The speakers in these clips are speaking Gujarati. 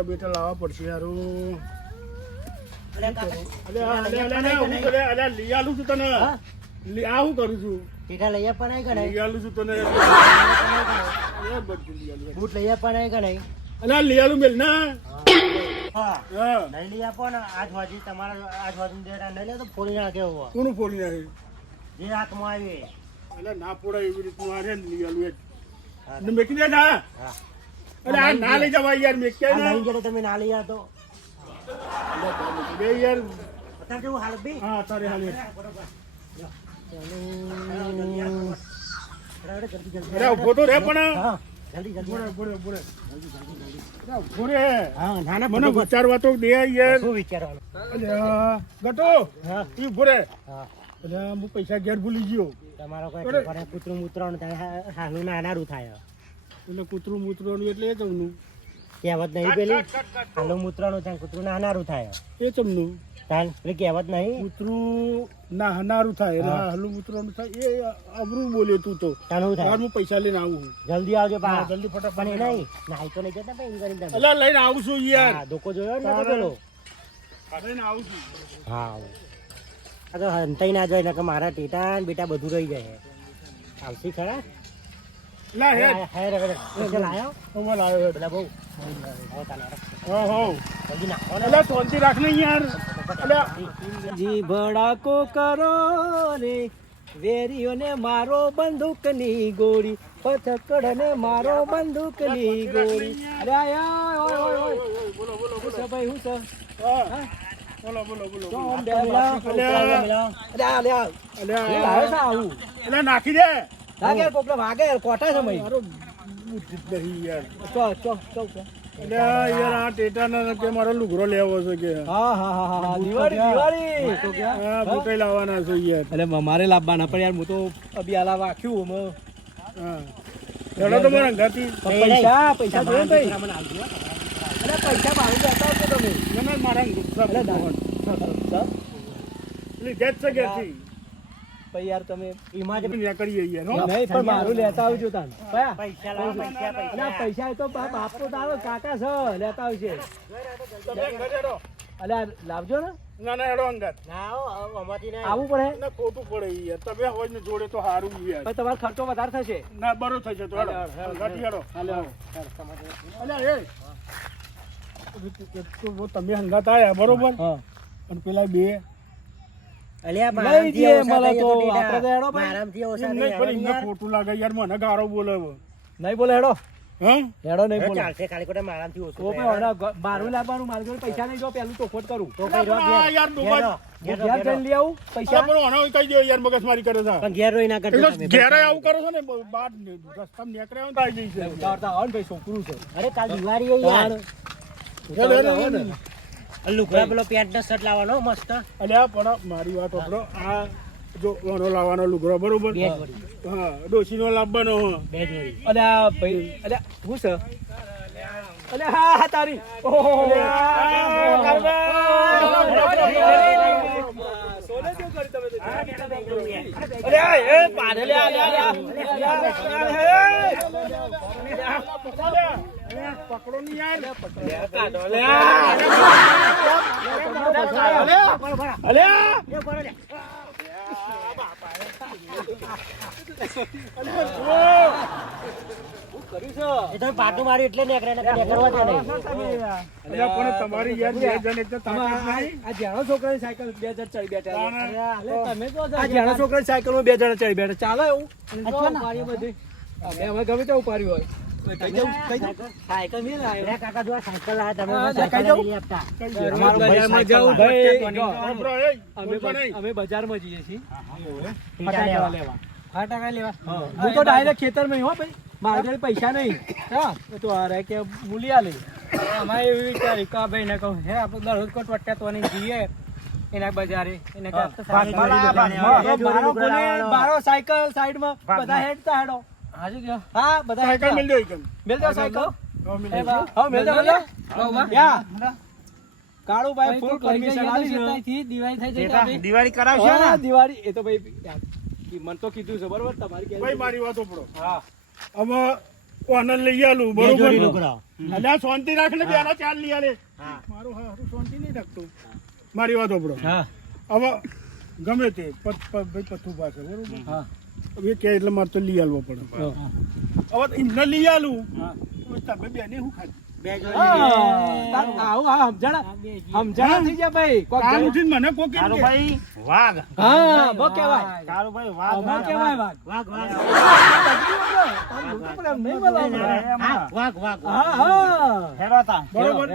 ટેટા બેટા લાવવા પડશે યારું. લઈ આલું છું તને. આ હું કરું છું? ટેટા લઈ આપવા નહીં ગણાય. લઈ આલું છું તને. બૂટ લઈ આપવા નહીં ગણાય. અલ્યા લઈ આલું મેલ ના. હા હા નહીં લઈ આપો ને આજ વાજી તમારા આજ વાજી ટેટા નહીં લે તો ફોડી નાખે એવો કોનું ફોડી નાખે? જે હાથમાં આવી અલ્યા ના પોડાય એવી રીતનું આ રે ને લઈ આલું ને મેકી દે ના. હા અરે આ ના લઈ જવાય યાર મેક્યા આ ના. નહીં ગયો તમે ના લઈ આતો બે યાર. અત્યારે કેવું હાલ બી હા તારે હાલે. અરે ઉભો તો રે પણ. હા જલ્દી જલ્દી બોરે બોરે બોરે. બોરે. હા ના ના મને વિચારવા તો દે યાર. શું વિચારવાનું અલ્યા ગટો. હા ઈ બોરે. હા અલ્યા હું પૈસા ઘેર ભૂલી ગયો. તમારો કોઈ ઠેકાણે કૂતરું મૂતરાનું થાય હાલું નાનારું થાય એટલે કૂતરું મૂતરવાનું એટલે એ ચમનું. કહેવત નહીં પેલી હાલું મૂતરાનું થાય કૂતરું નાનારું થાય એ ચમનું. તાન પેલી કહેવત નહીં કૂતરું નાહનારું થાય એટલે હલું મૂતરવાનું થાય એ અબરું બોલે તું તો. તાનું થાય હું પૈસા લઈને આવું. જલ્દી આવજો પા જલ્દી ફટાફટ. પણ એ નહીં નાઈ તો નહીં જતા ભાઈ એમ કરીને તમે. અલ્યા લઈને આવું છું યાર. હા ધોકો જોયો ને તો પેલો લઈને આવું છું. હા આ તો હંતાઈ ના જાય ને કે મારા ટેટા ને બેટા બધું રહી જાય આવતી ખરા લા હે હાય રે ચલ આયો હું લાવ્યો પેલા બહુ હો હો. જલ્દી નાખો ને અલ્યા શાંતિ રાખ ને યાર. અલ્યા જી ભડાકો કરો રે વેરીઓને મારો બંદૂકની ગોળી પથકડને મારો બંદૂકની ગોળી અરે આયા ઓય ઓય ઓય બોલો બોલો હું છે ભાઈ હું છે હા બોલો બોલો બોલો. અલ્યા અલ્યા અલ્યા આવું અલ્યા નાખી દે. લાગે કોકલે વાગે કોટા સમય મારો બુદ્ધિ જ નહીં યાર. ચો અલ્યા યાર આ ટેટાના કે મારો લુગરો લેવો છે કે. હા હા હા હા દિવાળી હા બુટાઈ લાવવાના છે યાર. અરે મારે લાવવાના પણ યાર હું તો અભી આલા વાખ્યું હા ચલો તો મને અંગાથી પૈસા જોઈએ ભાઈ અરે પૈસા મારું જતા આવજો તમે ના ના મારા ગુસ્સા પેલી ગેટ છે ગેટથી ભાઈ યાર તમે ઈમાં ત્યાં કરીએ યાર હો. નહીં પણ મારું લેતા આવજો તાન પૈસા પૈસા તો બાપ તો તારો કાકા છે લેતા આવશે તમે ઘરે હેડો. અલ્યા લાવજો ને ના ના હેડો અંગાત. આવું પડે ના ખોટું પડે યાર. તમે હોય ને જોડે તો સારું યાર. પણ તમારો ખર્ચો વધારે થશે ના બરો થશે તો હેડો અંગાથી હેડો. અલ્યા એ તો તમે હંગાત આયા બરોબર અને પેલા બે ખોટું લાગે યાર. મને ગારો બોલે નહીં બોલે હેડો હા હેડો નહીં બોલે મારું લાવવાનું મારી જોડે પૈસા નહીં જો પેલું તો ખોટ કરું તો યાર ડૂબા લઈ આવું પૈસા પણ આનો કહી દે યાર મગજમારી કરે છે. પણ ઘેર રોઈ ના કરજો તમે. ઘેરે આવું કરો છો ને બાર રસ્તા નીકળે તો આવી જઈ છે. આવો ને ભાઈ છોકરું છે અરે કાલ દિવાળી યાર લુગડા પેલો પેન્ટ નો શર્ટ લાવવાનો મસ્ત અલ્યા પણ મારી વાત સાંભળો. આ જો ઓનો લાવવાનો લુગડો બરોબર. હા ડોશીનો લાવવાનો. અલ્યા ભાઈ અલ્યા હું છે અલ્યા હા હા તારી સોને શું કરી તમે અલ્યા એ પાડે પકડો ની યાર. પાટું માર્યું એટલે નીકળે પણ તમારી યાર બે જણ એટલે આ જાણો છોકરાની સાયકલ 2 જણ ચડી બેઠા તમે તો આ જાણો છોકરાની સાયકલ માં 2 જણ ચડી બેઠા ચાલો એવું બધી અમે ગમે તે ઉપાડ્યું હોય સાયકલ મિલ કાકા જો સાયકલ લાયા તમે સાયકલ લઈ આપતા અમે બજારમાં જઈએ છીએ ફટાકા લેવા હું તો ડાયરેક્ટ ખેતરમાં હો ભાઈ મારા જોડે પૈસા નહીં હા તો અરે કે મૂલી આલે અમારે એવી વિચારી કા ભાઈ ને કહું હે આપણે દરરોજ કોટ વટ્યા તો નહીં જઈએ એના બજારે એને બારો સાયકલ સાઈડમાં બધા હેડતા હેડો હાજુ ગયો હા બધા સાયકલ મિલ દો મેલ દો સાયકલ હા મેલ દો યા કાળુ ભાઈ ફૂલ પરમિશન આલી છે દિવાળી થઈ જશે દિવાળી કરાવશે ને દિવાળી એ તો ભાઈ મન તો કીધું છે બરોબર તમારી ભાઈ મારી વાત સાંભળો. હા હવે ઓને લઈ આલું બરોબર અલ્યા શાંતિ રાખ ને બેનો ચાલ લઈ આલે મારું હારું શાંતિ નહીં રાખતું મારી વાત ઓબળો હા હવે ગમે તે ભાઈ પથ્થુ પાસે બરોબર હા હવે કે એટલે મારે તો લઈ આલવો પડે હવે એમને લઈ આલું તમે બેને શું ખાધું સમજણા થઈ ગયા ભાઈ કાલ ઉઠીને મને કોક એમ કે વાઘ હા બો કહેવાય કારુભાઈ અમાર કહેવાય વાઘ વાઘ વાઘ નહીં બોલાવો. વાઘ વાઘ હા હા હેરાતા બરોબર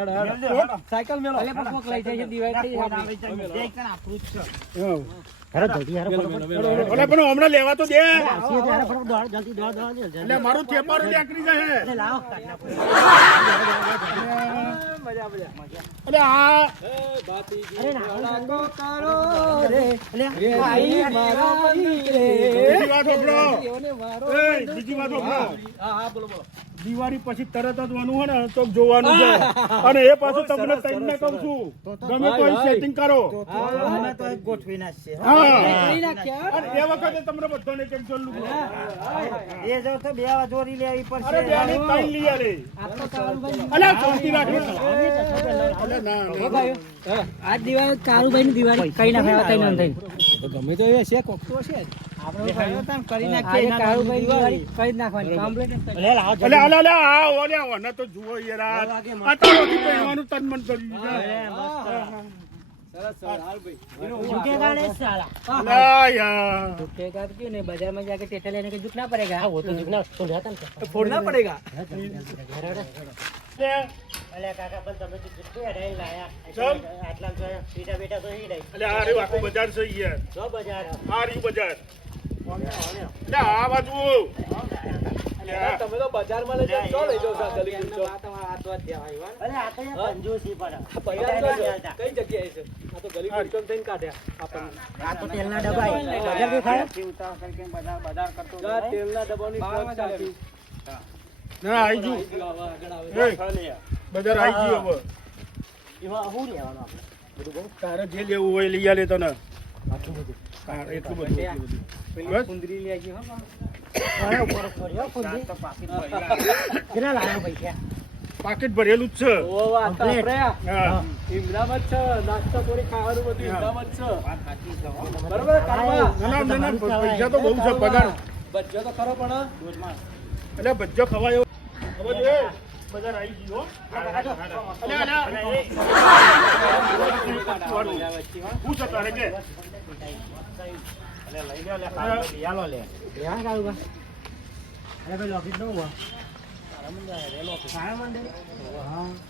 સાયકલ મેલો અલે પણ કોક લઈ જાય છે દિવાળી થઈ જાય આપણી. હા. હેરો જલ્દી હેરો ઓલે પણ હમણાં લેવા તો દે આસી હેરો ફટો દોડ જલ્દી દોડ દોડ જલ્દી એટલે મારું થેપારું નીકળી જાય લાવો મજા મજા એટલે આ અરે ના કરો રે અલે ભાઈ મારા રે બીજી વાત ઓપડો મારો એ બીજી વાત ઓપડો હા હા બોલો બોલો દિવાળી પછી તરત જ વાનું હોય ને તો જોવાનું છે અને એ પાછું તમને તઈને કહું છું ગમે તો સેટિંગ કરો અમે તો એક ગોઠવી નાખશે હા કરી નાખ્યા અને એ વખતે તમને બધાને ટેન્શન લું એ જો તો બે જોડી લેવી અરે પડશે બેની તઈ લઈ આલે આપણો કારુભાઈ અલ્યા શાંતિ રાખો અલે ના આજ દિવાળી કારુભાઈ ની દિવાળી કઈ ના ફેવા તઈ ના થઈ તો ગમે તો એ છે કોક તો છે આપણે કરી આજે નાખીએ કારુભાઈ ની દિવાળી કઈ જ નાખવાની કમ્પ્લીટ અલે લાવો અલે અલે અલે આ ઓલે ઓને તો જુઓ યાર આ તો પહેરવાનું તન મન કરી દીધું સરસ સરસ હાલ ભાઈ જુકે ગાડે સાલા અલા યાર झुके का क्यों नहीं बाजार में जाके टेटा लेने के झुकना पड़ेगा वो तो जुकना तो जाता ने फोड़ना पड़ेगा અલે કાકા પણ તમે તો જુકે ડાઈ લાયા ચમ? આટલા તો બેટા બેટા તો હી ડાઈ અલે આ રે આખું બજાર છે યાર જો બજાર આ રહ્યું બજાર અલે આ બાજુ તમે તો બજારમાં લઈ જાઓ લઈ જાઓ ગલી કુંચો અરે આ તો યાર કંજૂસી પડે પૈસા કઈ જગ્યાએ છે આ તો ગલી કુંચો થઈને કાઢ્યા આપણને આ તો તેલના ડબ્બા બજાર કે ખાય બજાર કરતો જા તેલના ડબ્બાની ટ્રક ચાલતી ના આઈ ગયું એ બજાર આઈ ગયું હવે એમાં શું લેવાનું આપણે બધું બહુ તારે જે લેવું હોય લઈ આલે તને આટલું બધું હા એટલું બધું બસ કુંદરી લઈ આવી હા અરે ઉપર પડ્યો કુંજી કેટલા લાવ્યો પૈસા પાકીટ ભરેલું જ છે ઓ વાત આપણે હા ઈમરામાં જ છે નાસ્તો પૂરી ખાવાનું બધું ઈમરામાં જ છે બરોબર ના કારવા ના ના પૈસા તો બહુ છે પગાર બચ્ચો તો ખરો પણ એટલે બચ્ચો ખવાય એવો હવે જો બજાર આવી ગયો હું છે તારે કે યાલો લે यहाँ कारुबा અરે ભાઈ લોકેટ નો હુઆ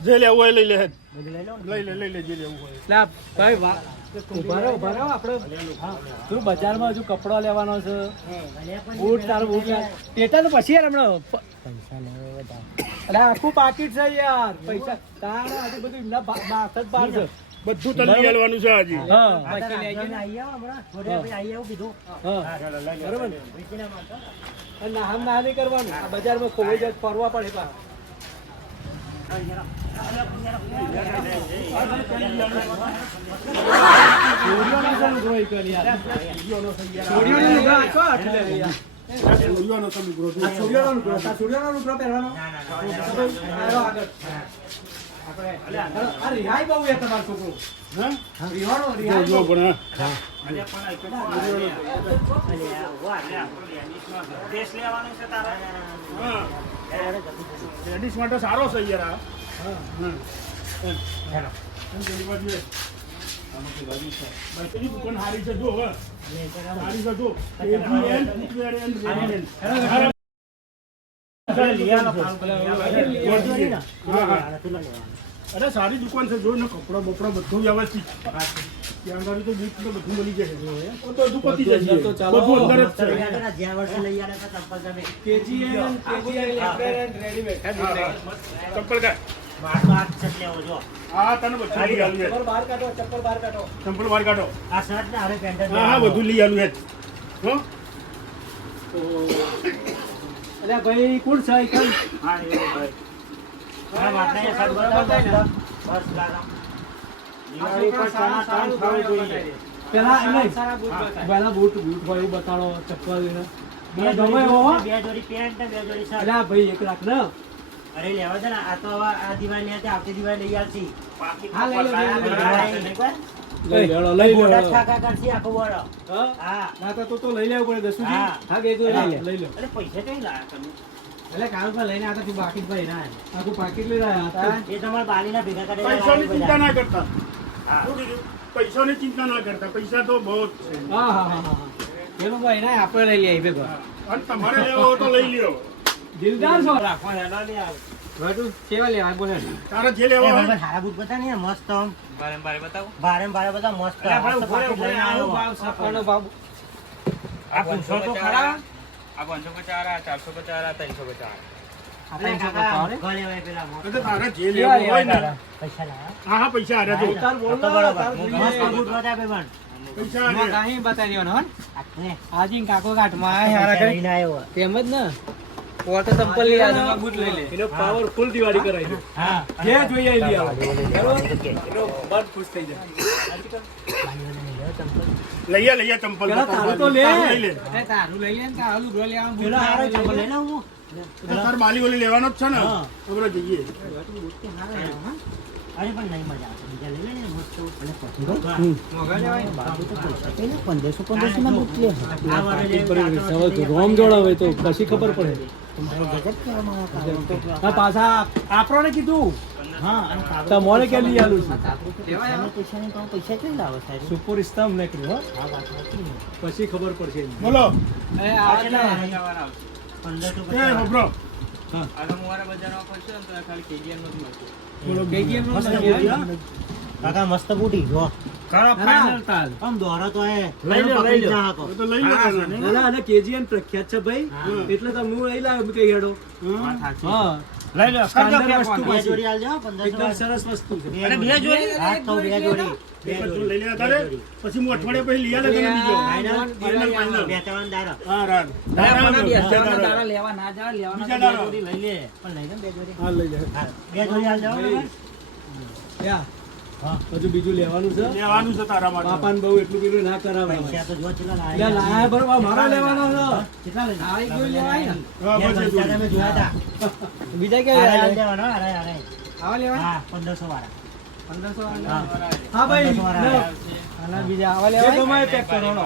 જે લેવું હોય લઈ લે બધું લઈ લો લઈ લે જે લેવું હોય લા ભાઈ ઉભા રહો આપણે શું બજારમાં હજુ કપડો લેવાનો છે બૂટ તારું બૂટ ટેટા તો પછી યાર હમણાં પૈસા લેવો બધા અરે આખું પાકીટ છે યાર પૈસા તારા હજુ બધું એમના માથ જ બહાર છે બધું તને લઈ આલવાનું છે હજી હા બાકી લઈ આવી હમણાં થોડે આપણે આવી આવું કીધું હા બરોબર ને અને ના નહીં કરવાનું આ બજારમાં ખોવાઈ જાય ફરવા પડે પાછા છોડીઓનો તો લુગડો છે. રિહાઈ બહુ એ તમારો છોકરો હા? રિહાણો જો રિહાઈ જો પણ હા લેડીઝ માટે સારો છે યાર આ. હા. પેલી બાજુ એ. બાકીની દુકાન સારી છે જો હવે સારી છે જો ABN, footwear and readymade. હા, હા. અરે સારી દુકાન છે જો ને કપડા બપડા બધું વ્યવસ્થિત ત્યાં આગળ તો બૂટ ને બધું મળી જશે તો બધું પતી જશે તો ચાલો. બધું અંદર જ છે જ્યાં વર્ષે લઈ આવે તો ચંપલ તમે KGN રેડીમેડ હા, હા. ચપ્પલ કાઢ મારો હાથ છટ લેવો જો હા તને બધું લઈ આલું યાર. ચપ્પલ બહાર કાઢો ચપ્પલ બહાર કાઢો ચંપલ બહાર કાઢો આ શર્ટ ને હવે પેન્ટ હા હા બધું લઈ આલું યાર હો અલ્યા ભાઈ કોણ છે ઈ કઈ હા એવું ભાઈ હા વાતને શર્ટ બતાવો બસ લાગા દિવાળી પર ચણા ત્રણ ખાવું જોઈએ પેલા એમ નહીં. सारा बूट बता પહેલા બૂટ હોય એવું બતાડો ચપ્પલ એને બે ગમે એવો હો. જોડી પેન્ટ ને 2 જોડી શર્ટ. અલ્યા ભાઈ 1 લાખ ને અરે લેવા દે ને, આ તો હવે આ દિવાળી હતી, આવતી દિવાળી લઈ આવશી. હા, લઈ લો, લઈ લો, લઈ લો. દિવાળી લઈ લેવો લઈ મોટા લેવો ઠાકા કરશી આખો વરો. હા હા ના તો લઈ લેવું પડે દસુજી હા. હા કે તો લઈ લે અરે પૈસા કઈ લાયા તમે? એટલે કાલ પર લઈને આતા તું બાકી ભાઈ ના આખું પાકીટ લઈ રહ્યા એ તમારા બાલીના ભેગા કરી પૈસાની ચિંતા ના કરતા હા. શું કીધું? પૈસાની ચિંતા ના કરતા, પૈસા તો બહુ જ છે. હા હા હા હા પેલું ભાઈ ના આપણે લઈ લઈએ ભેગો અને તમારે લેવો હોય તો લઈ લ્યો. દિલદાર છો રાખવા હેલો લે આવ. બધું સેવા લેવા બોલે તારે જે એ લેવો ભાઈ હોય હારા બૂટ બતા ને મસ્ત આમ. બારે બતાવો ભારે ને ભારે બધા મસ્ત. મસ્ત પાકીટ લઈને આવ્યો. સફાનો બાબુ આ પૂછો તો ખરા. આ 550 450 350 અરે કાકા ઘરે હોય પેલા મોટા. એટલે તારે જે લેવો હોય ને પૈસા લાયા? હા હા પૈસા હારે જો તાર બોલ તો બરોબર. મસ્ત બૂટ બતા બે પણ. પૈસા હારે કાહી બતાવી દેવાનો હો આને આજી કાકો ઘાટમાં પૈસા લઈને આવ્યો. તેમ જ ને પોતે ચંપલ લઈ આજો બૂટ લઈ લે એનો પાવરફુલ દિવાળી કરાવી દો હા. જે જોઈએ એ લઈ આવો લેવાનું તો કે. એનો મન ખુશ થઈ જાય લઈએ ચંપલ પેલા તારું તો લે તારું લઈ લે. તારું લઈ લે ને તારું લુગડો લઈ આવો પેલો હારો ચંપલ લઈ લઉં હું. તો તાર બાલી ઓલી લેવાનો જ છે ને હા. તો બરાબર જઈએ અરે પણ નહીં મજા આવશે. બીજા લઈ લે ને મસ્ત. અને પછી મોગા લેવાય બાબુ તો પૈસા કઈ ને 1500 માં બૂટ લે. આ વાળો લેવું રોમ જોડાવે તો પછી ખબર પડે હા પાછા આપણને કીધું હા અને કાબુ તમારે કે લઈ આલું છું તમે પૈસા નહીં તો પૈસા ક્યાં લાવો સાહેબ? સુપર સ્તંભ નીકળ્યું હો હા વાત સાચી ને. પછી ખબર પડશે બોલો એ આ કેટલા વાળા? જવાના 1500 એ હોબરો આ તો મુવારા બજારમાં ખોલશો ને તો ખાલી KGM નું જ મળશે બોલો KGM નું મસ્ત લઈ બૂટી, આવ્યા. હા. કાકા મસ્ત બૂટી જો. ફાઇનલ તાલ આમ દોરો તો એ લઈ લો, લઈ લો. ના હકો. એ તો લઈ લે તારે. ના ના અને KGM પ્રખ્યાત છે ભાઈ હા. એટલે તો હું અહીં લાવ્યો કઈ હેડો હા. હા લઈ લો સ્ટાન્ડર્ડ વસ્તુ બે પાછી. જોડી આલજો 1500 એકદમ સરસ વસ્તુ છે બે જોડી? હા તો બે જોડી. બે એક તું જોડી. લઈ લે તારે પછી હું અઠવાડિયા પછી લઈ આલે તને બીજો ફાઇનલ? ફાઇનલ. બે ત્રણ દાડા. હા રાત બીજા દાડા. લેવા ના જાવ લેવાના બીજા દાડા. જોડી લઈ લે. પણ લઈ લે બે જોડી. હા લઈ લે હા, બે જોડી આલજો બરાબર? યા હા. હજુ બીજું લેવાનું છે લેવાનું છે તારા માટે બાપાને બહુ એટલું બીજું ના કરાવે પૈસા તો જો ચેટલા લે લાયા. લાયા બરોબર મારા લેવાનો છે કેટલા લઈ આવી ગયું લેવાય ને હા બે બસ એ ઘંટા તમે જોયા હતા. બીજા હારે આલ કે દેવાનો, હારે, હારે. આવા લેવાય હા 1500 વાળા. 1500 હા. હા ભાઈ 1500 વાળા. અને બીજા આવા લેવાય ગમાય પેક કરવાનો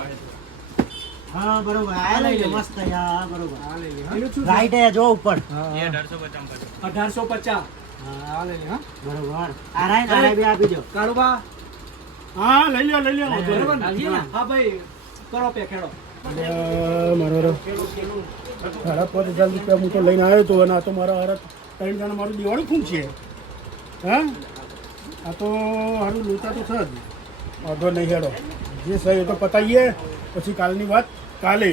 હા બરોબર આ લઈ લે મસ્ત યાર બરોબર એનું શું રાઈટ હે જો ઉપર એ 1850 1850 હા આવા લઈ લે હા બરોબર આ રાઈટ બી આપી દો કાળુબા હા લઈ લ્યો લઈ લ્યો બરોબર ને હા ભાઈ કરો પેક હેડો મારો સાડા 5000 રૂપિયા હું તો લઈને આવ્યો હતો અને આ તો મારા હારા 3 જણા મારું દિવાળી ખૂબ છે હા આ તો સારું લોચા તો છે જ વાંધો નહીં હેડો જે સહી તો પતાવીએ પછી કાલની વાત કાલે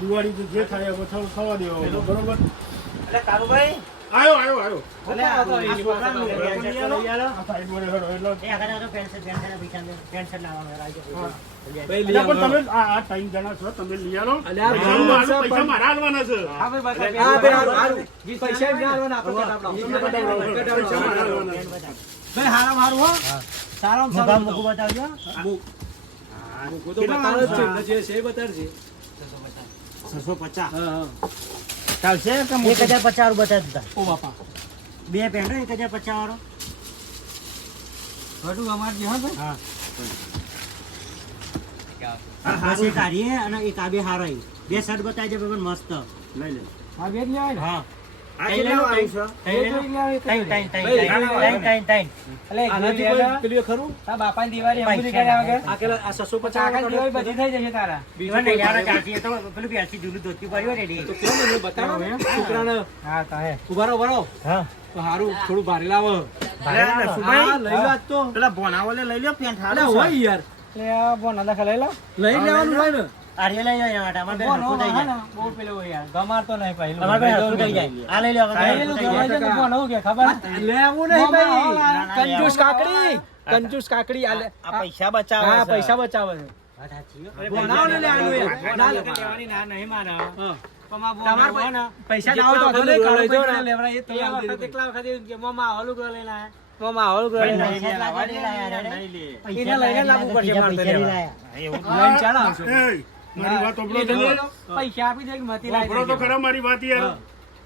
દિવાળી તો જે થાય હવે થવા દેવા બરોબર એટલે કારુભાઈ આવ્યો આવ્યો આવ્યો અલે આ છોકરાનું લઈ આલો. આ સાઈડ માં હેડો એટલે એ આગળ આગળ પેન્શન લાવવાનું રાઈટ ભાઈ એટલે પણ તમે આ 3 જણા છો તમે લઈ આલો અલ્યા, પૈસા મારા હાલવાના છે હા ભાઈ હારું પૈસા ના આલવાના આપણે પૈસા મારા હાલવાના છે. ભાઈ હારામ હારું હો સારામ મુકામ સારું મુકુ બતાવજો મૂકો તો બતાવે જ છે એટલે જે છે એ બતાવજે 650 હા હા ચાલશે કે 1050 બતાવી દીધા ઓ બાપા બે પેન્ટ 1050 વાળો ઘટું અમાર જે હા ભાઈ હા હા છે કાઢીએ અને એક આ બે હારો આવી. બે શર્ટ બતાવજો પણ મસ્ત લઈ લે આ બેગ લેવાય ને હા આ કેટલા આવ્યું છે આનાથી કોઈ પેલું ખરું તા બાપાની દિવાળી પૈસા અંગુલી કર્યા વગર આ કેટલા આ 650 આખા દિવાળી બધી થઈ જશે તારા બીજું દૂધ રેડી તો કેમ મને બતાવો હે છોકરાને હા તા હે ઉભા રહો ઉભા રહો હા તો હારું થોડું ભારે લાવો સુભાઈ, હા લઈ લો આજ તો પેલા ભોનાવાલે લઈ લ્યો પેન્ટ અરે હોય યાર એટલે આ બોન અદા લઈ લો લઈ લેવાનું હોય ને આર્ય લઈ જાય માટે અમાર બે બોન હરખું થઈ હા જાય ને બહુ પેલો યાર ગમાડતો નહીં પહેલું અમાર બે હરખું થઈ જાય આ લઈ લો હવે બે પહેલું હરખું થઈ જાય. ગમાડે તો બોન હું કે ખબર લેવું નહીં ભાઈ ના, ના, કંજૂસ લેવું. કાકડી કંજૂસ કાકડી આ લે- આ પૈસા બચાવે હા છે. પૈસા બચાવે છે વાત સાચી હો. બનાવો ને લે આનું યાર. ના લે. લેવાની ના નહીં મારા હા. પમા બોન તમાર હોય ને પૈસા ના હોય તો જેટલા વાંધો નહીં, વખત કાળો લઈ પૈસા લેવડાય એ તો એ આલી વખત દીધું. કેટલા વખત એવું કે મમ્મા હલું કરે લઈને આયા મમ્મા હલું કરે લઈને પૈસા આયા. લાગે લઈ લાયા રે. એને લઈને લાવવું પડશે બીજા મારે તો પૈસા લઈ લેવા. લાયા. લઈને ચાલો આવશો. એ મારી વાત સાંભળો એ તમે. લો. પૈસા આપી દે કે મતી લાવી સાંભળો તો દેજો. ખરા મારી વાત યાર. હા.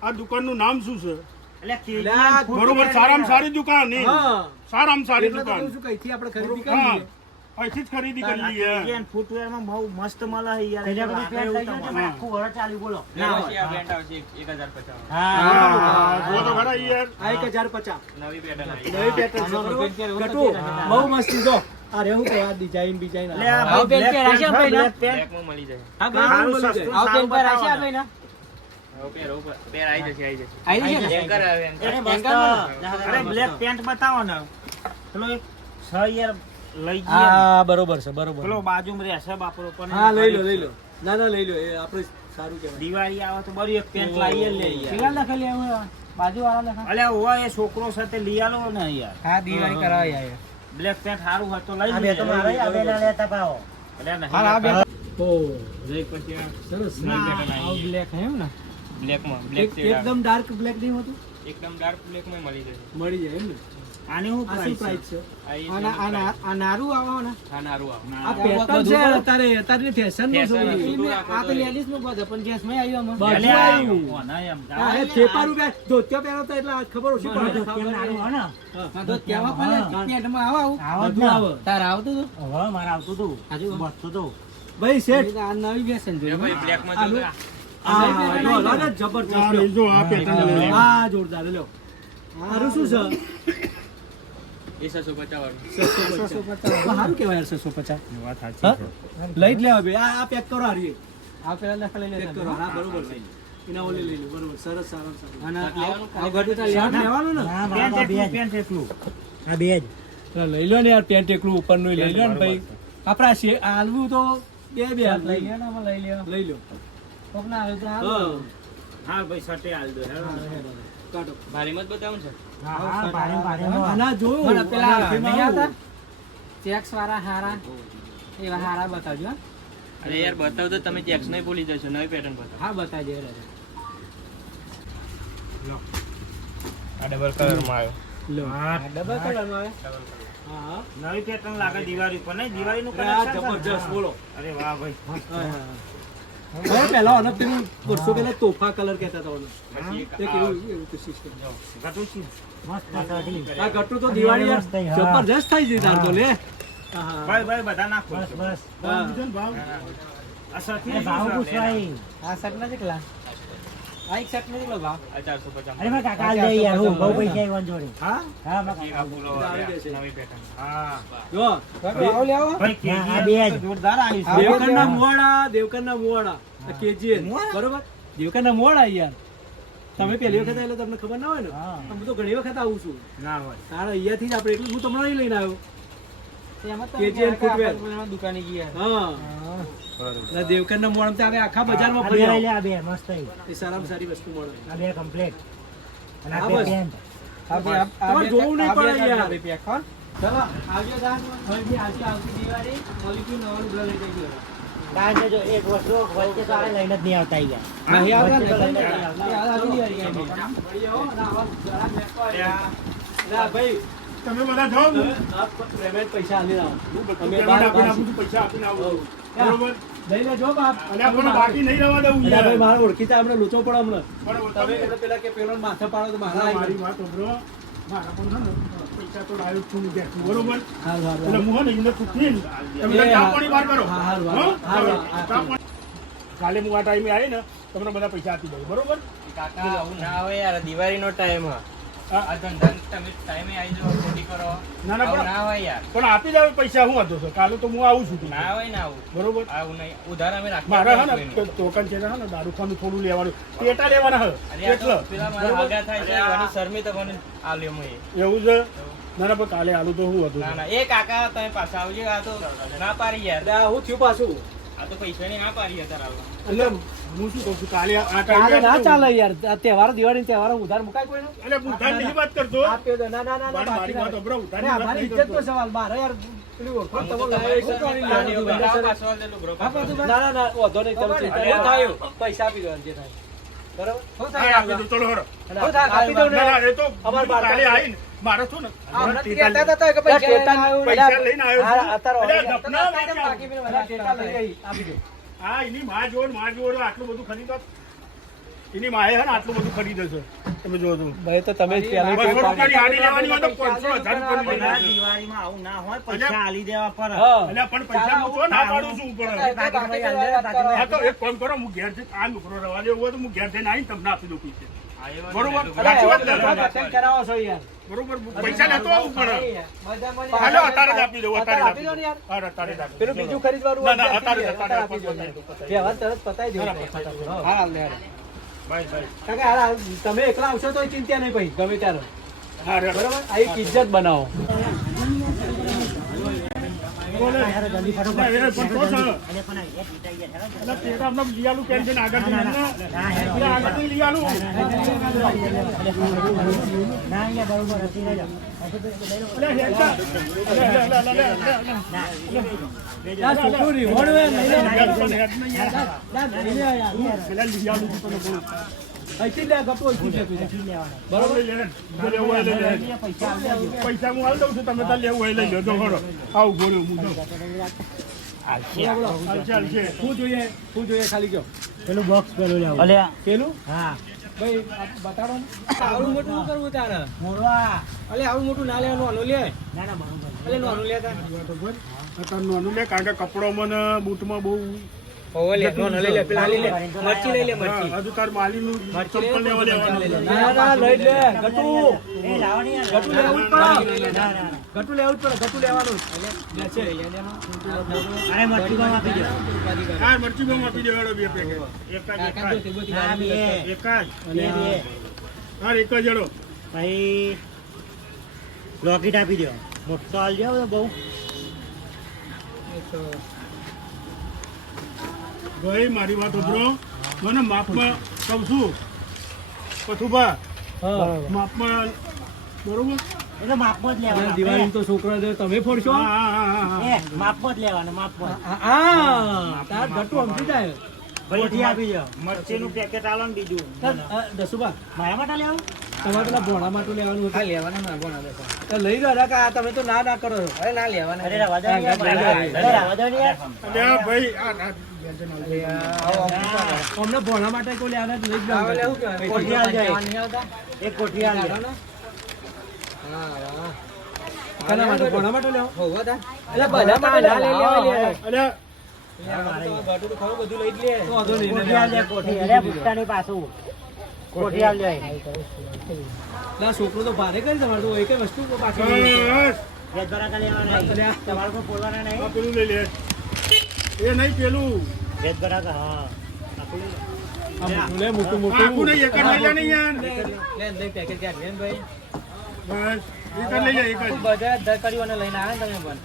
આ દુકાનનું નામ શું છે? એટલે KGN લા, બરોબર, સારામાં સારી દુકાન નહીં. હા સારામાં સારી એટલે તો દુકાન. કહું છું કે અહીંથી આપણે ખરીદી બરોબર, હા. કરીએ. અહીંથી જ ખરીદી આ કરી લઈએ. KGN ફૂટવેરમાં બહુ મસ્ત મળે છે યાર. પેલા બધું લાગે પેન્ટ એવું લઈ જાઓ તમારે આખું વરસ ચાલ્યું બોલો. ના પછી આ પેન્ટ આવશે 1050. હા. હા, જુઓ તો ખરા યાર. આ 1050 નવી પેટર્ન આવી. નવી પેટર્ન છે બરોબર? ગટુ, બહુ મસ્ત જો આ રેવું કે આ ડિઝાઇન બિઝાઇન એટલે આ આવું પેન્ટ black પહેરાશે pant, ભાઈ ને? black pant. બ્લેકમાં મળી જશે. આ બે સારું, બોલી જાય. સસ્તું. આવો પેન પર બતાવો હશે ને. આ ભાઈ ના? હવે પેર આવી જશે આવી જશે. આવી જશે ને? એન્કર આવે એન્કર. અરે મસ્ત. અરે black pant બતાવો ને. પેલો એક છ યાર લઈ જઈએ ને. હા બરોબર છે બરોબર પેલો બાજુમાં રહેશે બાપરો પણ હા લઈ લો ના ના લઈ લો એ આપણે સારું કહેવાય દિવાળી આવે તો બરી એક પેન્ટ લાવીએ લે પેલા યાર. લખેલી એવું બાજુવાળા લખા. અલ્યા ઓવા એ છોકરો સાથે લઈ આલો ને યાર. હા દિવાળી કરાવી આયા. બ્લેક પેન્ટ સારું હોય તો લઈ આ બે લઈએ. તો મારા આ બે ના લેતા પાવો. અલ્યા નહીં હા, આ બે. ઓ જઈ પછી આ સરસ નવી પેટર્ન આવું આવી. બ્લેક હે એમ ને? બ્લેકમાં બ્લેક શેડ આવે. એકદમ ડાર્ક બ્લેક નહીં હોતું એકદમ ડાર્ક બ્લેકમાં મળી જશે. મળી જાય એમ ને આની હું આ શું price છે? પ્રાઇસ છે આ ઈ છે આ નારું આવો ને? હા નારું આવે. આ પેટર્ન છે અત્યારે ફેશન નું Fashion છે હતું. આ તો લેડીઝ નું બધું પણ જેન્ટ્સ માં આવ્યું આમાં. બાજુ અલ્યા, આવ્યું. કોના એમ હા એ થેપારું બે ધોતિયો પહેરો તો એટલે આ ખબર ઓછી પડે હા, તો તેમાં પણ પેન્ટમાં આવો બધું આવે તારે આવતું હતું? હવે મારે આવતું હતું હાજુ. બસતું હતું. ભાઈ શેઠ આ નવી ફેશન જો જોઈ. ભાઈ બ્લેકમાં આલુ. જો આ પેટર્ન જો, આવી લો ને, આ જબરજસ્ત લઈ જો, આ પેટર્ન લઈ લો. હા જોરદાર લ્યો સારું શું છે એ 650 વાળું. 650 સારું કહેવાય યાર 650 વાત સાચી હા? છે. લઈ જ લેવા બે આ પેક કરો હારી આ પેલા લખેલી પેક કરો હા બરોબર છે એના ઓલે લઈ લો બરોબર સરસ સારું સારું અને આ ગઢું તો લેવાનું ને? લેવાનું ને પેન્ટ એટલું, પેન્ટ એટલું. આ બે જ. પેલા લઈ લો ને યાર પેન્ટ એકલું ઉપરનું લઈ લો ને ભાઈ આપણા હાલવું તો બે લઈ હાલ લ્યો ને આમાં લઈ લ્યો. લઈ લો કોક ના આવે તો હા હારું. હા ભાઈ સટે હાલ દો હેડો. કાઢો ભારીમાં જ બતાવું છે. હા, હા, ભારે ભારે નો. આના જોયું મને પેલા હાથીમાં નહીં આવતા? આવું. ચેક્સ વાળા હારા એવા હારા બતાવજો હા. અરે યાર બતાવ તો તમે ચેક્સ નહીં ભૂલી જશો. નવી પેટર્ન બતાવો. હા બતાવજો એ રાજા. આ ડબલ કલરમાં આવ્યો. લો હા, આ ડબલ કલરમાં આવે. હા નવી પેટર્ન લાગે દિવાળી પર નહીં દિવાળીનું અરે આ collection છે ને? જબરજસ્ત બોલો અરે વાહ ભાઈ. હવે પહેલા આને પેલું વર્ષો પહેલા તોફા કલર કહેતા હતા ઓલો. પછી એક એક આ એવું એવું તો system. ગટુ છે. આ ગટ્ટુ તો દિવાળી યાર જબરજસ્ત થઈ જઈ તાર તો લે હા, હા. ભાઈ ભાઈ બધા નાખો. હા. બીજો ને ભાવ. આ સખી શું છે? આ શર્ટ નથી કેટલા? આ એક શર્ટ નથી કેટલો ભાવ? આ 450. અરે મારા કાકા દે યાર હું બહુ પૈસા આવ્યા જોડે. હા પછી આ ફૂલો આવી જશે. નવી પેટર્ન. હા. જો આવો લેવો. ભાઈ KGN તો જોરદાર આવી છે. દેવકરના મુવાડા આ KGN બરોબર દેવકરના મુવાડા યાર તમે પહેલી વખત આવેલા તમને ખબર ના હોય ને હું તો ઘણી વખત આવું છું ના હોય. તારા અહીંયાથી જ આપણે એટલું હું તમને અહીં લઈને આવ્યો એમાં તો KGN footwear. આપણે દુકાને ગયા. હા એટલે દેવકરના મુવાડા તમે આખા બજારમાં ફરી આવો આ બે મસ્ત થઈ. એ સારામાં સારી વસ્તુ મળે આ બે કમ્પ્લીટ. અને હા, આ બે બસ. પેન્ટ. આ બે તમારે જોવું નહીં પડે યાર. પેક કોણ? ચલો આવજો દાસ ફરીથી આવતી દિવાળી ઓલીથી નવાનું ઘર લઈ જજો. કારણ કે જો એક વર્ષો વચ્ચે તો આ લઈને જ નહીં આવતા અહીંયા. નહીં આવતા ને? વચ્ચે તો લઈને જ નહીં આવતા. આ આવતી દિવાળી આવી. મળી આવો અને આવા જરા મેકો આવ્યા. ના ભાઈ તમે બધા જાઓ ને. પેમેન્ટ પૈસા આલી આવો તમે આપીને આપું છું, પૈસા આપીને આવું. બરોબર? લઈ લેજો બાપ અલ્યા પણ બાકી નહીં રહેવા દઉં અલ્યા યાર. ભાઈ મારે ઓળખીતા આપણે લૂંટવો પડે હમણાં બરોબર, તમે તમે એટલે પેલા કે પેલો માથે પાડો તો મારા મારી આવી વાત સાંભળો. મારા પણ છે ને પૈસા તો લાવ્યો જ છું હું ત્યાંથી, બરોબર? હારું, હારું, એટલે હું હે ને એને પૂછીને તમે એ ચા પાણી વાર કરો. હા, હારું, હો? હારું, ચા પાણી. કાલે હું આ ટાઈમે આવી ને તમને બધા પૈસા આપી દઉં, બરોબર? કાકા આવું ના આવે યાર. દિવાળીનો ટાઈમ હા. હા. આ ધંધા તમે ટાઈમે આવી જાઓ ખોટી કરો. ના, ના, આવું પણ- ના હોય યાર. પણ આપી દેવા પૈસા હું હતો કાલે તો હું આવું છું ના હોય ને આવું. બરોબર? આવું નહીં. ઉધાર અમે રાખીએ મારે હે નહીં ને કોઈનું. ટોકન છે ને હે ને દારૂખાનું થોડું લેવાનું પેટા લેવાના હે અરે આ તો એટલે પેલા મારા બરોબર? આગા થાય છે એવાની શરમી તમને આલ્યો મેં. એવું છે ના ના પણ કાલે આલું તો હું હતું ના ના એ કાકા તમે પાછા આવજો. આ તો ના પાડી યાર. એટલે હું થયું પાછું આ તો પૈસાની ના પાડી અત્યારે આવવા. એટલે હું શું કહું છું કાલે આ કાલે ટાઈમે ના ચાલે યાર આ તહેવાર દિવાળી તહેવાર ઉધાર મુકાય કોઈનો એટલે હું ઉધારની વાત કરતો આપ્યો તો ના ના ના મારી બાકી વાત ના. સાંભળો, અરે ઉધારની વાત અમારી નહીં ઇજ્જતનો કરતો. સવાલ મારે યાર પેલી ઓળખો આમ તો તમે તમારી લાવ્યો છો શરમી તો લાગે. લેવાનું. બરાબર પાછો લેલું બ્રો. હા, પાછું ના ના ના વાંધો નહીં તમે ચિંતા અરે, નહીં થાય પૈસા આપી દો જે થાય બરાબર શું હા, થાય આપી દઉં, ચલો હળો. અને આપી દો ને ના, ના, એ તો અમાર બાર કાલે પાસે. આવીને મારે શું ને હમણાં ટેટા કહેતા હતા કે પૈસા લઈને આવ્યો. પૈસા લઈને આવ્યો છું. હા, અત્યારે અરે, ઓર્ડર ગપના બાકી વાગ્યા. પેલા બધા ટેટા લઈ ગઈ આપી દો હા એની માં જોડ આટલું બધું ખરીદો એની માએ હે ને આટલું બધું ખરીદે છે તમે જો તો ભાઈ તો તમે જ પહેલા બસો રૂપિયાની હાડી લેવાની હોય તો 500,000 રૂપિયાની આ લેવાની. દિવાળીમાં આવું ના હોય પૈસા આલી દેવા પર હા. અલ્યા પણ પૈસા હું તો ના પાડું છું પણ હા તો એક કામ કરો હું ઘેર જઈને આ છોકરો રવા દેવો હોય તો હું ઘેર જઈને આવીને તમને આપી દઉં પૈસા. બરોબર સાચી વાત ને? પસંદ કરાવો છો યાર બરોબર પૈસા લેતો આવું પડે મજા હાલો અત્યારે જ આપી દઉં અત્યારે આપી દો ને યાર. હા અત્યારે જ આપી પેલું દઉં. બીજું ખરીદવાનું ના, ના, હોય અત્યારે અત્યારે આપી દો. અત્યારે. વ્યવહાર તરત પતાઈ દો હા લે બાય બાય. કારણ કે હાલ તમે એકલા આવશો તો ચિંતા નહીં ભાઈ ગમે ત્યારે હા રે. બરોબર આ એક ઇજ્જત બનાવો બોલે. ના, એ પણ કહો છો. અરે પણ આ એક વિટાઈ ગયા છે. એટલે પેલા આપણે લઈ આલું કેમ છે ને આગળથી લઈને. એટલે આગળથી લઈ આલું. ના અહીંયા બરોબર હતી નહીં એટલે હેરતા. આ છોકરું રીહોડ હોય, લઈ લે. પેલા લઈ આલું છું તને બોલું. અહીંથી લે, ગપ્પો અહીંથી લે તું. બરોબર લઈ લે. જો લેવું હોય લઈ લે. પૈસા હું હાલ દઉં છું તમે તાર લેવું હોય લઈ લો તો ખરો. આવું બોલ્યું હું તો. હાલશે. શું જોઈએ ખાલી કયો પેલું બોક્સ પેલું લેવું અલ્યા પેલું હા ભાઈ આ બતાડો ને. આવડું મોટું શું કરવું તારે મોરવા અલે આવડું મોટું ના લેવાનું આનું લે ના ના બરોબર અલે નાનું લે તાર અત્યારે નાનું લે કારણ કે કપડોમાં ને બૂટમાં બહુ ઓવે લે નાનું લઈ લે પેલા લઈ લે મરચી લઈ લે મરચી હજુ તાર માલીનું ચંપલ લેવા લેવાનું. ના ના લઈ લે ગટુ એ લાવણી યાર. ગટુ લેવું જ ના, પડે ના, ના. ગટુ લેવું જ પડે ગટુ લેવાનું લે છે અરે મરચી માં આપી દો હા મરચી બહુ આપી દેવાડો બે પેકેટ. એક જ. હા બે એક જ. બે બે હા એક જ એડો. પછી લોકેટ આપી દો મોટો હાલ જાવ બહુ ભાઈ મારી વાત ઉભરો મને માપમાં કહું છું પથુભા હા માપમાં બરોબર. એટલે માપમાં જ લેવાનું દિવાળી તો છોકરા દે તમે ફોડશો હા હા હા હા એ માપમાં જ લેવાનું માપમાં હા તાર ગટુ સમજી જાય કોઠી આપી દો મરચીનું પેકેટ આલો ને બીજું દસુબા મારા માટે લેવું તમારે પેલા ભોણા માટે લેવાનું હતું લેવાના ભોણા લઈ લો રા આ તમે તો ના ના કરો અરે ના લેવાના અરે રવા દો ને યાર. અરે રવા દો ને યાર. અલ્યા ભાઈ અમને ભોણા માટે કોઈ લેવાના જ લઈ જ લેવું કોઠી હાલ જાય એક કોઠી હાલ જાય કના માટે ભોણા માટે લેવો એટલે બધા માટે ના લઈ લેવા અલ્યા ગટુ તો ખરું બધું લઈ જ લે તો વાંધો નહીં કોઠી હાલ જાય કોઠી અરે ભૂખતાની પાછું કોઠી હાલ જાય ના છોકરો તો ભારે કરી તમારે તો એક વસ્તુ પાછી બસ. વેજ બરાકા લેવાના નહીં. તમારે કોઈ બોલવાના આ નહીં પેલું લઈ લે એ નહીં પેલું વેજ બરાકા હા આખું લઈ લો. આ મોટું લે મોટું આખું નહીં એક જ લઈ લે ને યાર. લે લઈ પેકેટ ક્યાં લેન ભાઈ બસ એક જ લઈ લે એક જ. બધા દકડીઓને લઈને આવે તમે પણ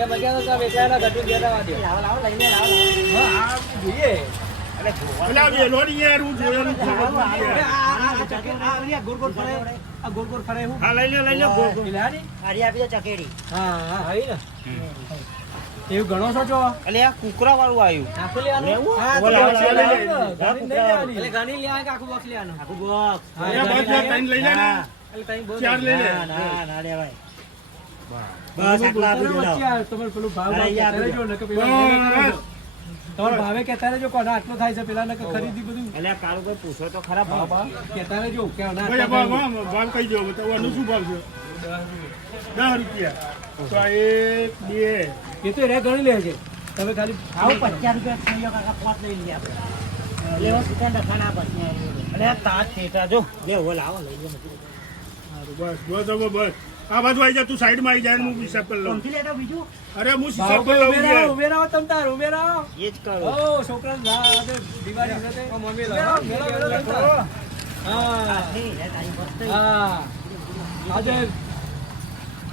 એ બગ્યા તો વેચાયેલા ગટુ દેવા દે લાવો લાવો લઈને લાવો હા આ જોઈએ અલ્યા વેલો નહીં યાર હું જોયેલું છે બધું યાર. ગોળ ગોળ ફરે આ ગોળ ગોળ ફરે હું હા લઈ લે ગોળ ગોળ. પેલાની હારી આપી દો ચકેડી હા હા હઈ ને એવું ઘણો છો છો એટલે આ કુકરા વાળું આવ્યું નાખો લેવાનું લેવું? હા બોલ, તો બોલ, બોક્સ બોલ, લેવાનું. બોલ, ગાડી બોલ, નહીં બોલ. લેવાની. એટલે ગાડી લેવાનું કે આખું બોક્સ લેવાનું આખું બોક્સ હા, અલ્યા બસ જો ત્રણ લઈ લે ને. હા. એટલે તઈ બોલ ચાર લઈ લે. ના ના ના લેવાય બસ બસ આટલા આપી દો લાવો. તમારે પેલું ભાવ અરે, કહેતા યાર, રહેજો, નકર પેલા બસ. તમારે ભાવે કહેતા રહેજો કોને આટલો થાય છે પેલા નકર ખરીદી બધું એટલે આ કાળું કોઈ પૂછો તો ખરા ભાવ કહેતા રહેજો કે આના ભાઈ આટલા ભાવ થાય. ભાવ કહી દો બતાવવાનું શું ભાવ છે 10 રૂપિયા તો આ એક બે એ તો રે ગણી લે છે તમે ખાલી આવું 50 રૂપિયા થઈ ગયો કાકા પોત લઈ લઈએ આપણે લેવા સુતા ડખાના પછી અને આ તાજ થેટા જો બે હો લાવો લઈ લે બસ બસ હવે બસ આ બાજુ આવી જા તું સાઈડમાં આવી જાય ને હું હિસાબ કરી લઉં. કોમથી લેતો બીજું અરે હું ભાવ હિસાબ પર કરી લઉં ઉભે રહો, યાર. ઉભે રહો તમ તાર ઉભે રહો એ જ કરો ઓ છોકરા દિવાળી વખતે મમ્મી લાવો મેળો મેળો લઈ હા નહીં રે તારી વસ્તુ હા આજે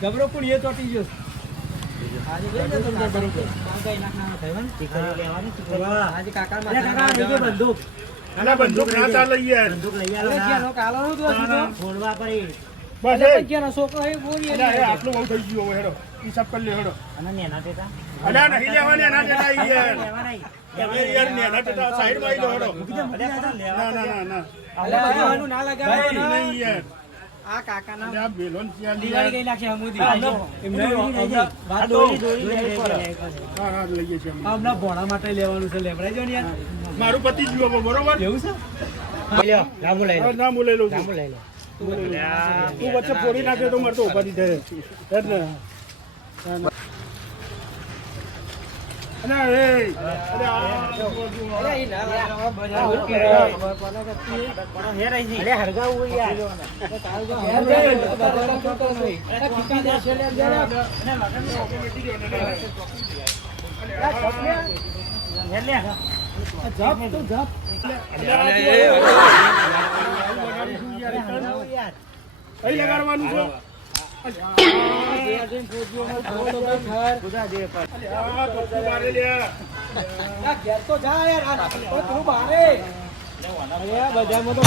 ગબરો પણ એ ચોટી ગયો આજે જોઈ લે તમને બરોબર કાકા નાખના થાય ને દીકરીઓ લેવાની દીકરીઓ આજે કાકા અરે કાકા લઈ ગયો બંદૂક અલા બંદૂક ના ચાલે યાર. બંદૂક લઈ આવો અરે ના ક્યાંનો કાલો નો દોસ દીધો ફોડવા પડી બસ અરે એ. ક્યાંનો છોકરો એ બોલી અલ્યા, એ આટલું બહુ થઈ ગયું હવે હેડો હિસાબ કરી લે હેડો. અને નેના ટેટા અલ્યા નહીં લેવાની એના ટેટા ઈ યાર. લેવાના તમે યાર નેના ટેટા સાઈડમાં આવી જાઓ હેડો. લેવાના ના ના ના ના અલે બધું આનું ના લગાવવાનું નહીં યાર. આ કાકાના અને આ બેલોન ત્યાં દિવાળી ગઈ નાખી હમુદી એમને વાત તો હા હા લઈએ છીએ અમે. હમણાં ભોણા માટે લેવાનું છે લેવડાઈ જો ને યાર મારું પતિ જ ગયું બરોબર એવું છે લ્યો લાંબુ લઈ લો હા, ના હું લઈ લઉં છું લાંબુ લઈ લો તું વચ્ચે ફોડી નાખે તો મારે તો ઉપાધિ થાય જ ને અને એ અરે આ અરે હરગાવું યાર કઈ લગાડવાનું છે ઘેર તો જા યાર આ તું બારે બજારમાં તો